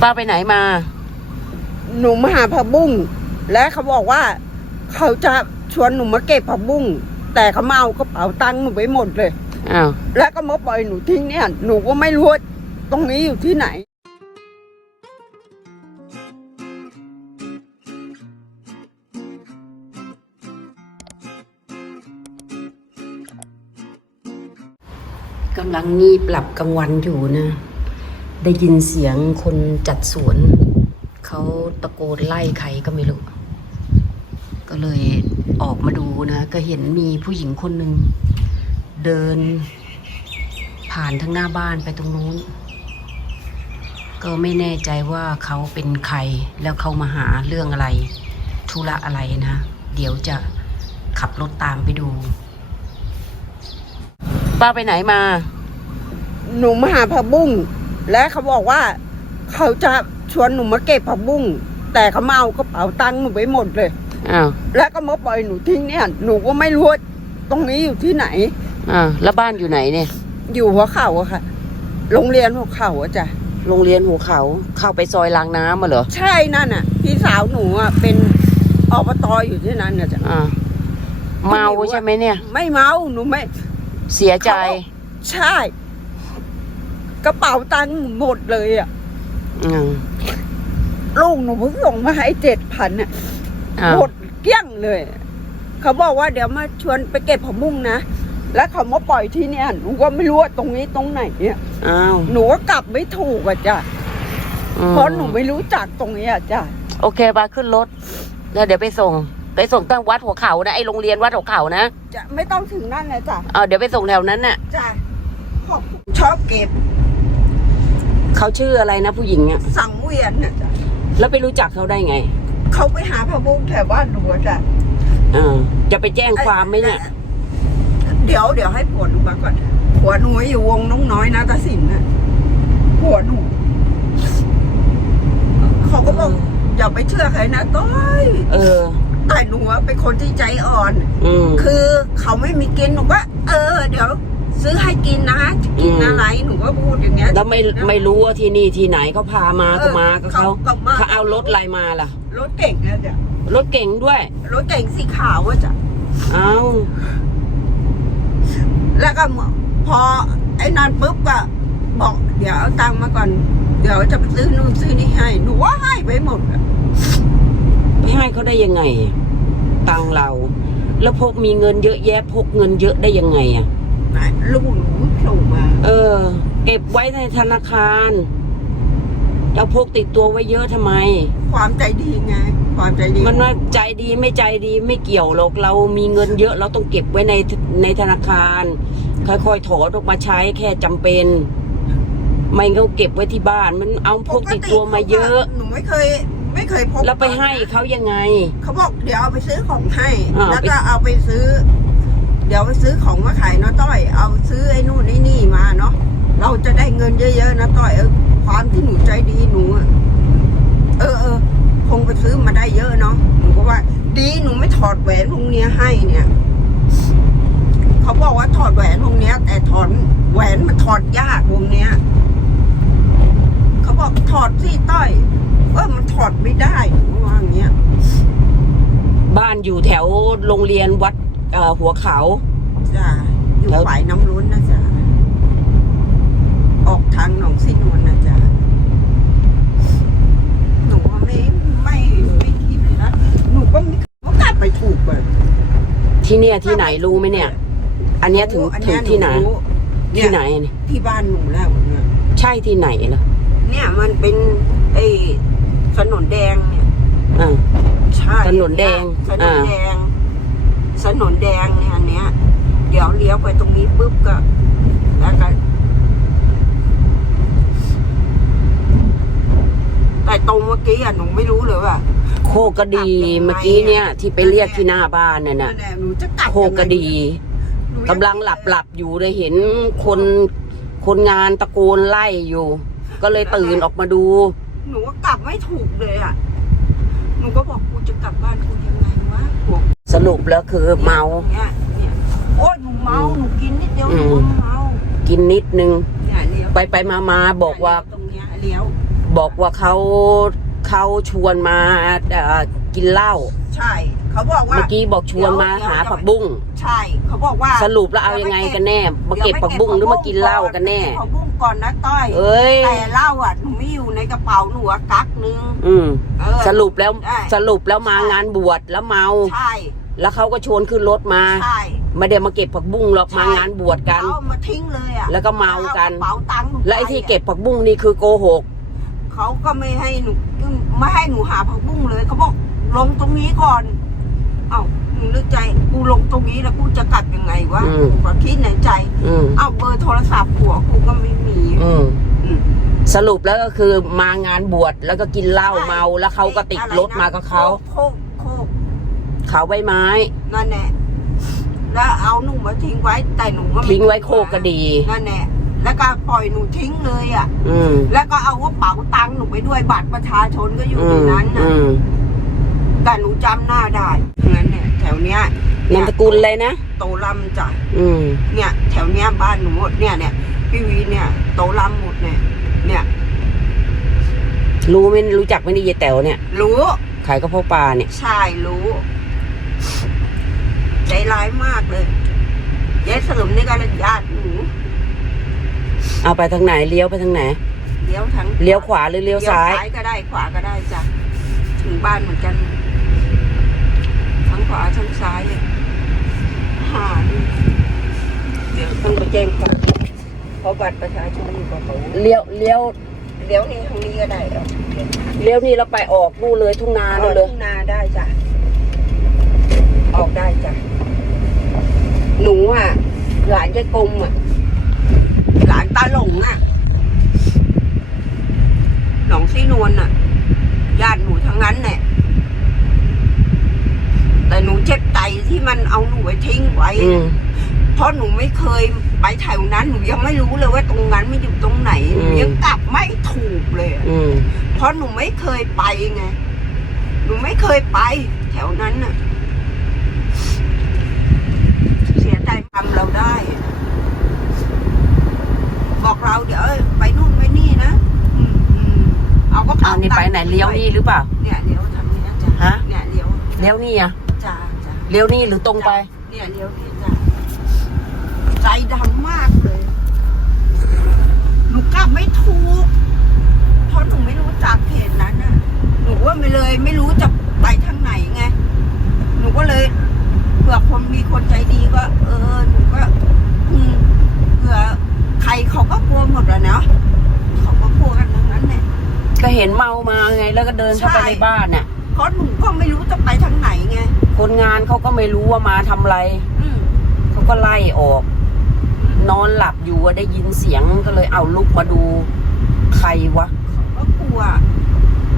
ป้าไปไหนมา หนูมาหาผักบุ้งและเขาบอกว่า เขาจะชวนหนูมาเก็บผักบุ้งแต่เขามาเอากระเป๋าตังค์หนูไปหมดเลย อ้าว แล้วก็มาปล่อยหนูทิ้งเนี่ย หนูก็ไม่รู้ว่าตรงนี้อยู่ที่ไหน กำลังงีบหลับกลางวันอยู่นะ ได้ยินเสียงคนจัดสวน เขาตะโกนไล่ใครก็ไม่รู้ ก็เลยออกมาดูนะ ก็เห็นมีผู้หญิงคนหนึ่งเดิน ผ่านทางหน้าบ้านไปตรงนู้น ก็ไม่แน่ใจว่าเขาเป็นใครแล้วเขามาหาเรื่องอะไรธุระอะไรนะ เดี๋ยวจะขับรถตามไปดู ป้าไปไหนมา หนูมาหาผักบุ้ง และเขาบอกว่า เขาจะชวนหนูมาเก็บผักบุ้งแต่เขามาเอากระเป๋าตังค์หนูไปหมดเลยอ้าวแล้วก็มาปล่อยหนูทิ้งเนี่ยหนูก็ไม่รู้ว่าตรงนี้อยู่ที่ไหนอ้าวแล้วบ้านอยู่ไหนเนี่ย อยู่หัวเข่าอะค่ะ โรงเรียนหัวเข่าอะจ้ะโรงเรียนหัวเขาเข้าไปซอยรางน้ำมาเหรอใช่นั่นน่ะ พี่สาวหนูอะเป็นอบตอยู่ที่นั่นน่ะจ้ะอ่าเมาใช่ไหมเนี่ย ไม่เมาหนูไม่เสียใจ ใช่ กระเป๋าตังค์หมดเลยอะอืมลูกหนูเพิ่งส่งมาให้เจ็ดพันอะอ้าวหมดเกลี้ยงเลย เขาบอกว่าเดี๋ยวมาชวนไปเก็บผักบุ้งนะ แล้วเขามาปล่อยที่เนี่ยหนูก็ไม่รู้ว่าตรงนี้ตรงไหนเนี่ยอ้าวหนูก็กลับไม่ถูกอะจ้ะอืมเพราะหนูไม่รู้จักตรงนี้อะจ้ะโอเคปาขึ้นรถแล้วเดี๋ยวไปส่ง ไปส่งตั้งวัดหัวเขานะไอโรงเรียนวัดหัวเขานะจะไม่ต้องถึงนั่นเลยจ้ะ เอาเดี๋ยวไปส่งแถวนั้นน่ะ จ้ะขอบคุณชอบเก็บ เขาชื่ออะไรนะผู้หญิงอะสังเวียนน่ะจ้ะแล้วไปรู้จักเขาได้ไง เขาไปหาผักบุ้งแถวบ้านหนูอะจ้ะอ่าจะไปแจ้งความไหมเนี่ยเดี๋ยวเดี๋ยวให้ผัวหนูมาก่อนผัวหนูอยู่วงน้องน้อยนะตาสินน่ะผัวหนูเขาก็บอกอย่าไปเชื่อใครนะต้อยเออแต่หนูอะเป็นคนที่ใจอ่อน อืมคือเขาไม่มีกินหนูก็เออ เดี๋ยว ซื้อให้กินนะจะกินอืมอะไรหนูก็พูดอย่างเงี้ยแล้วไม่ไม่รู้ว่าที่นี่ที่ไหนเขาพามาก็มาก็เขาก็มาเขาเอารถอะไรมาล่ะ รถเก่งนะจ้ะรถเก่งด้วย รถเก่งสีขาวอะจ้ะเอาแล้วก็พอไอ้นั่นปุ๊บก็บอก เดี๋ยวเอาตังค์มาก่อน เดี๋ยวจะไปซื้อนู่นซื้อนี่ให้หนูว่าให้ไปหมดอะไปให้เขาได้ยังไง ตังเรา แล้วพกมีเงินเยอะแยะพกเงินเยอะได้ยังไงอะ ไหนลูกหนูส่งมาเออ เก็บไว้ในธนาคารเราพกติดตัวไว้เยอะทำไม ความใจดีไง ความใจดี มันว่าใจดีไม่ใจดีไม่เกี่ยวหรอกเรามีเงินเยอะเราต้องเก็บไว้ในในธนาคาร ค่อยๆถอนออกมาใช้แค่จำเป็น ไม่ก็เก็บไว้ที่บ้าน มันเอาพกติดตัวมาเยอะ หนูไม่เคย ไม่เคยพกแล้วไปให้เขายังไง เขาบอกเดี๋ยวเอาไปซื้อของให้อ่าแล้วก็เอาไปซื้อ เดี๋ยวไปซื้อของมาขายเนาะต้อย เอาซื้อไอ้นู่นไอ้นี่มาเนาะเราจะได้เงินเยอะๆนะต้อยเออความที่หนูใจดีหนูเออเออคงไปซื้อมาได้เยอะเนาะหนูก็ว่า ดีหนูไม่ถอดแหวนวงเนี้ยให้เนี่ยเขาบอกว่าถอดแหวนวงเนี้ย แต่ถอดแหวนมันถอดยากวงเนี้ยเขาบอกถอดสิต้อยเออมันถอดไม่ได้หนูว่าอย่างเงี้ยบ้านอยู่แถวโรงเรียนวัด เอ่อหัวเขา จ้ะอยู่แล้ว ฝ่ายน้ำรุ้นนะจ๊ะออกทางหนองสินวนนะจ๊ะหนูว่าไม่ไม่ไม่คิดเลยนะหนูก็ไม่ก็กลับไปถูกแบบที่เนี่ยที่ไหนรู้ไหมเนี่ย อันเนี้ยถึงอันถึเนี้งยที่ไหนรู้ที่ไหนเนี่ยที่บ้านหนูแล้วเนี่ยใช่ที่ไหนล่ะเนี่ยมันเป็นไอ้ถนนแดงเนี่ย อ่า ใช่ถนนแดงถนนอ่า แดง ถนนแดงเนี่ยอันเนี้ย เดี๋ยวเลี้ยวไปตรงนี้ปุ๊บก็แล้วก็แต่ตรงเมื่อกี้อะหนูไม่รู้เลยว่า โคกระดีเมื่อกี้เนี่ย ที่ไปเรียกที่หน้าบ้านน่ะนั่นะนแหละหนูจะกลับโคกระดีหนูกำลังหลับหลับอยู่เลยเห็นคนคนงานตะโกนไล่อยู่ ก็เลยตื่นออกมาดู หนูก็กลับไม่ถูกเลยอะ หนูก็บอกกูจะกลับบ้านกูยังไงวะบอก สรุปแล้วคือเมา เนี่ยเนี่ยโอ้ยหนูเมาหนูกินนิดเดียวหนูอืมเมากินนิดนึง เนี่ยเลี้ยวไปไปมามาบอกว่าตรงเนี้ยเลี้ยวบอกว่าเขาเขาชวนมาเอ่อกินเหล้าใช่ เขาบอกว่าเมื่อกี้บอกชวนมาเดี๋ยวหาเดี๋ยวผักบุ้งใช่เขาบอกว่าสรุปแล้วเอายังไงกันแน่มาเก็บผักบุ้งหรือมากินเหล้ากันแน่เก็บผักบุ้งก่อนนะต้อยเอ้ย แต่เหล้าอะหนูไม่อยู่ในกระเป๋าหนูอะกักนึงอืมเออ สรุปแล้วได้ สรุปแล้วมางานบวชแล้วเมา ใช่ แล้วเขาก็ชวนขึ้นรถมาใช่ ไม่ได้มาเก็บผักบุ้งหรอกใช่ มางานบวชกัน เอามาทิ้งเลยอะแล้วก็เมากัน อระเป๋าตังค์หนูและไอ้ที่ปะเก็บผักบุ้งนี่คือโกหก เขาก็ไม่ให้หนูไม่ให้หนูหาผักบุ้งเลยเขาบอกลงตรงนี้ก่อน เอ้าหนูนึกใจกูลงตรงนี้แล้วกูจะกลับยังไงวะอืม กูก็คิดในใจ อืม เอ้าเบอร์โทรศัพท์ผัวกูก็ไม่มี อืม อืม สรุปแล้วก็คือมางานบวชแล้วก็กินเหล้าเมาแล้วเขาก็ติดรถมากับเขา โคกโคก เขาใบไม้ นั่นแหละแล้วเอาหนูมาทิ้งไว้แต่หนูก็ม่ทิ้งไว้โคกก็ดี นั่นแหละแล้วก็ปล่อยหนูทิ้งเลยอะ อืม แล้วก็เอากระเป๋าตังค์หนูไปด้วยบัตรประชาชนก็อยู่อืในมนั้นนะอืมแต่หนูจำหน้าได้งั้นเนี่ยแถวเนี้ยนามสกุลเลยนะ โตลำจ้ะอืม เนี่ย แถวเนี้ยบ้านหนูหมดเนี่ยเนี่ยพี่วีเนี่ย โตลำหมดเนี่ยเนี่ยรู้ไหมรู้จักไหมนี่ยายแต๋วเนี่ย รู้ ขายกระเพาะปลาเนี่ย ใช่รู้ ใจร้ายมากเลยยายเสริมนี่ก็ญาติหนูเอาไปทางไหนเลี้ยวไปทางไหนเลี้ยวทั้งเลี้ยวขวาหรือเลี้ยวซ้ายก็ได้ขวาก็ได้จ้ะถึงบ้านเหมือนกันทั้งขวาทั้งซ้ายเลยหาดูเดี๋ยวต้องไปแจ้งความเพราะบัตรประชาชนอยู่กับเขาเลี้ยวเลี้ยวเลี้ยวนี่ทางนี้ก็ได้เอาเลี้ยวนี่เราไปออกนู่นเลยทุ่งนาเอานู่นเลยทุ่งนาได้จ้ะออกได้จ้ะ หนูอะ หลานยายกลมอะ หลานตาหลงอะ หนองซีนวลน่ะ ญาติหนูทั้งนั้นแหละแต่หนูเจ็บใจที่มันเอาหนูไปทิ้งไว้ อืม เพราะหนูไม่เคยไปแถวนั้น หนูยังไม่รู้เลยว่าตรงนั้นมันอยู่ตรงไหนหนูอืม ยังกลับไม่ถูกเลยอะอืม เพราะหนูไม่เคยไปไง หนูไม่เคยไป แถวนั้นน่ะ เสียใจทำเราได้อะบอกเราเดี๋ยวเอ้ยไปนู่นไปนี่นะอืมอืมเอาก็ เอานี่ไปไหนเลี้ยวนี่หรือเปล่า เนี่ยเลี้ยวทางนี้นะจ้ะ ฮะ เนี่ยเลี้ยวเลี้ยวนี่อะจ้าจ้าเลี้ยวนี่หรือตรงไป เนี่ยเลี้ยวนี่จ้าใจดำมากเลย หนูกลับไม่ถูก เพราะหนูไม่รู้จักเพจนั้นน่ะ หนูว่าไม่เลยไม่รู้จะไปทางไหนไง หนูก็เลยเผื่อคนมีคนใจดีก็ เออ หนูก็อืมเผื่อใครเขาก็กลัวหมดอะเนาะเขาก็กลัวกันทั้งนั้นเนี่ยก็เห็นเมามาไงแล้วก็เดินเข้าไปใช่ในบ้านน่ะเพ ราะหนูก็ไม่รู้จะไปทางไหนไง คนงานเขาก็ไม่รู้ว่ามาทำอะไร อืมเขาก็ไล่ออก นอนหลับอยู่อะได้ยินเสียงก็เลยเอาลุกมาดูใครวะ ก็กลัว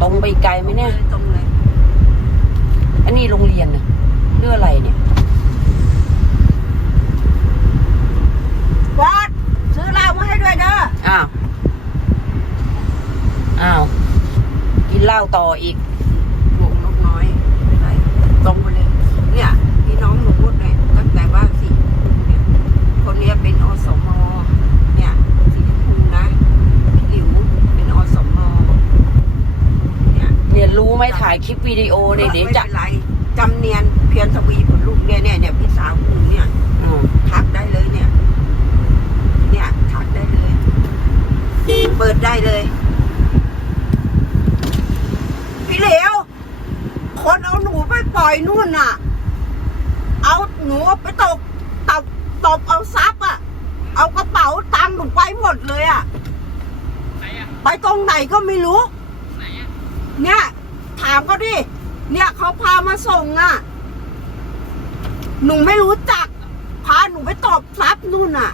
ตรงไปไกลไหมเนี่ย ตรงเลยอันนี้โรงเรียนน่ะเรื่องอะไรเนี่ยวัดซื้อเหล้ามาให้ด้วยเด้ออ้าว อ้าว กินเหล้าต่ออีก วงนกน้อยไม่ไรตรงไปเลย เนี่ยพี่น้องหนูพูดเลยตั้งแต่ว่าสี่เนี่ยคนเนี้ยเป็นอสม เนี่ยสีชมพูนะพี่หลิวเป็นอสม เนี่ย เนี่ยรู้ ไหมถ่ายคลิปวิดีโอเนี่ยเดี๋ยวไม่จะเป็นไรจำเนียนเพียรทวีผลลูกเนี่ยเนี่ยเนี่ยพี่สาวกูเนี่ยอืม ทักได้เลยเนี่ย เนี่ยทักได้เลย เปิดได้เลย พี่เหลวคนเอาหนูไปปล่อยนู่นน่ะ เอาหนูไปตกตบตบเอาทรัพย์อะเอากระเป๋าตังค์หนูไปหมดเลยอะไปตรงไหนก็ไม่รู้ เนี่ย ถามเขาดิ เนี่ยเขาพามาส่งอะ หนูไม่รู้จัก พาหนูไปตบทรัพย์นู่นน่ะ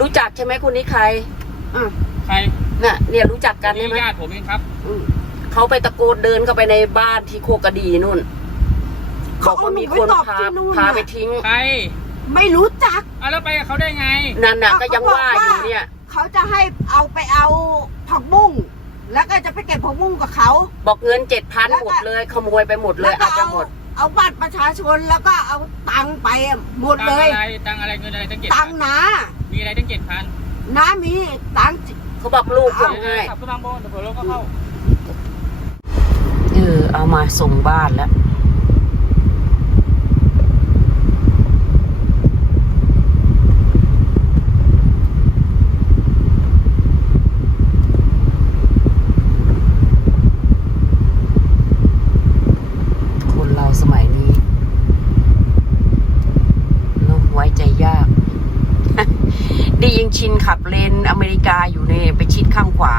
รู้จักใช่ไหมคนนี้ใครอะใครเนี่ยเนี่ยรู้จักกันใช่ไหมญาติผมเองครับอืมเขาไปตะโกนเดินเข้าไปในบ้านที่โคกระดีนู่นบเขาอกเอาว่าหนูมีไปคนตบพาที่นู่นพาน่ะไปทิ้ง ใครไม่รู้จัก อะแล้วไปกับเขาได้ไง นั่นน่ะอะก็ยังเขาบอกว่าอยู่ว่าเนี่ย เขาจะให้เอาไปเอาผักบุ้ง แล้วก็จะไปเก็บผมมุ้งกับเขา บอกเงินเจ็ดพันหมดเลยขโมยไปหมดเลยเอาไปหมด เอาบัตรประชาชนแล้วก็เอาตังไปหมดเลย ตังอะไรตังอะไรเงินอะไรตังเจ็ดตังนค์มีอะไรตังเจ็ดพันน้ามีตังเขาบอกลูกคุณให้ขับขึ้มาบนเดี๋ยวเผื่รถก็เข้า เออเอามาส่งบ้านแล้ว ชินขับเลนอเมริกาอยู่ในไปชิดข้างขวา